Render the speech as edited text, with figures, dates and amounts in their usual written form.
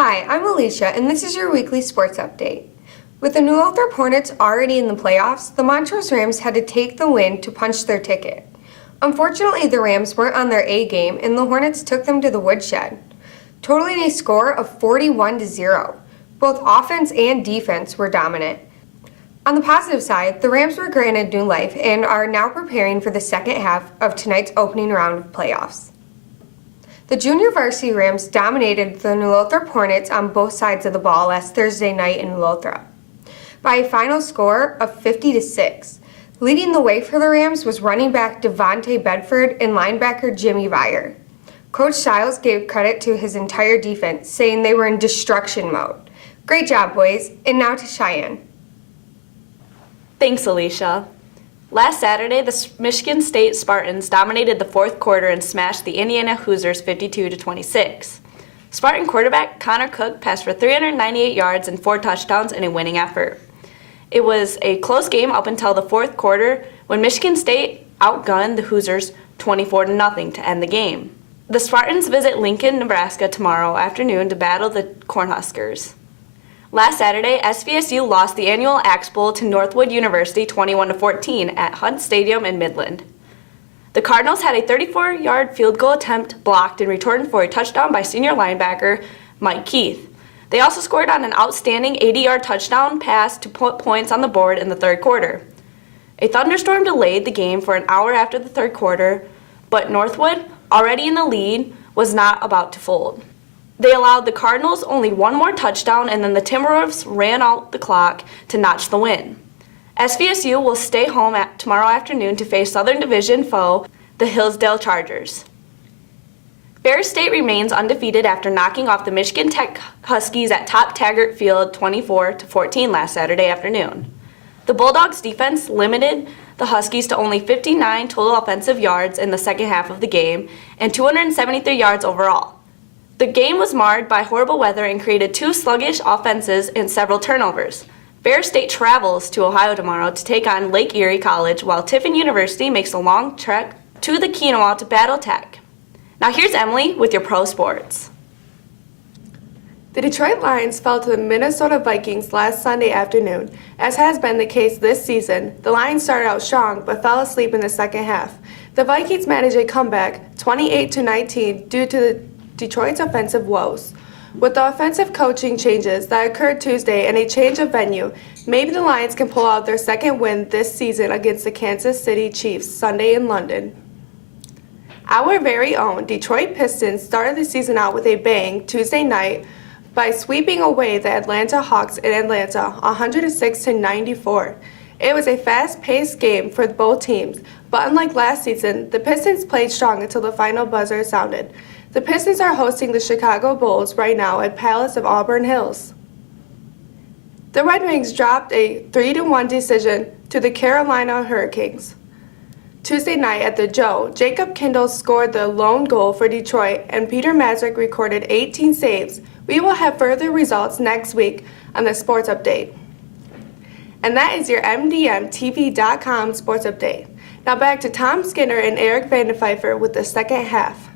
Hi, I'm Alicia, and this is your weekly sports update. With the New Lothrop Hornets already in the playoffs, the Montrose Rams had to take the win to punch their ticket. Unfortunately, the Rams weren't on their A game, and the Hornets took them to the woodshed, totaling a score of 41-0. Both offense and defense were dominant. On the positive side, the Rams were granted new life and are now preparing for the second half of tonight's opening round of playoffs. The junior varsity Rams dominated the New Lothrop Hornets on both sides of the ball last Thursday night in New Lothrop by a final score of 50-6. Leading the way for the Rams was running back Devontae Bedford and linebacker Jimmy Vire. Coach Stiles gave credit to his entire defense, saying they were in destruction mode. Great job, boys. And now to Cheyenne. Thanks, Alicia. Last Saturday, the Michigan State Spartans dominated the fourth quarter and smashed the Indiana Hoosiers 52-26. Spartan quarterback Connor Cook passed for 398 yards and 4 touchdowns in a winning effort. It was a close game up until the fourth quarter when Michigan State outgunned the Hoosiers 24-0 to end the game. The Spartans visit Lincoln, Nebraska tomorrow afternoon to battle the Cornhuskers. Last Saturday, SVSU lost the annual Axe Bowl to Northwood University 21-14 at Hunt Stadium in Midland. The Cardinals had a 34-yard field goal attempt blocked and returned for a touchdown by senior linebacker Mike Keith. They also scored on an outstanding 80-yard touchdown pass to put points on the board in the third quarter. A thunderstorm delayed the game for an hour after the third quarter, but Northwood, already in the lead, was not about to fold. They allowed the Cardinals only one more touchdown, and then the Timberwolves ran out the clock to notch the win. SVSU will stay home tomorrow afternoon to face Southern Division foe, the Hillsdale Chargers. Ferris State remains undefeated after knocking off the Michigan Tech Huskies at Top Taggart Field 24-14 last Saturday afternoon. The Bulldogs' defense limited the Huskies to only 59 total offensive yards in the second half of the game and 273 yards overall. The game was marred by horrible weather and created 2 sluggish offenses and several turnovers. Ferris State travels to Ohio tomorrow to take on Lake Erie College, while Tiffin University makes a long trek to the Keenewa to battle Tech. Now here's Emily with your pro sports. The Detroit Lions fell to the Minnesota Vikings last Sunday afternoon. As has been the case this season, the Lions started out strong but fell asleep in the second half. The Vikings managed a comeback 28-19 due to Detroit's offensive woes. With the offensive coaching changes that occurred Tuesday and a change of venue, maybe the Lions can pull out their second win this season against the Kansas City Chiefs Sunday in London. Our very own Detroit Pistons started the season out with a bang Tuesday night by sweeping away the Atlanta Hawks in Atlanta 106-94. It was a fast-paced game for both teams, but unlike last season, the Pistons played strong until the final buzzer sounded. The Pistons are hosting the Chicago Bulls right now at Palace of Auburn Hills. The Red Wings dropped a 3-1 decision to the Carolina Hurricanes. Tuesday night at the Joe, Jacob Kindle scored the lone goal for Detroit and Peter Mazurek recorded 18 saves. We will have further results next week on the Sports Update. And that is your MDM-TV.com Sports Update. Now back to Tom Skinner and Eric Vandenpfeiffer with the second half.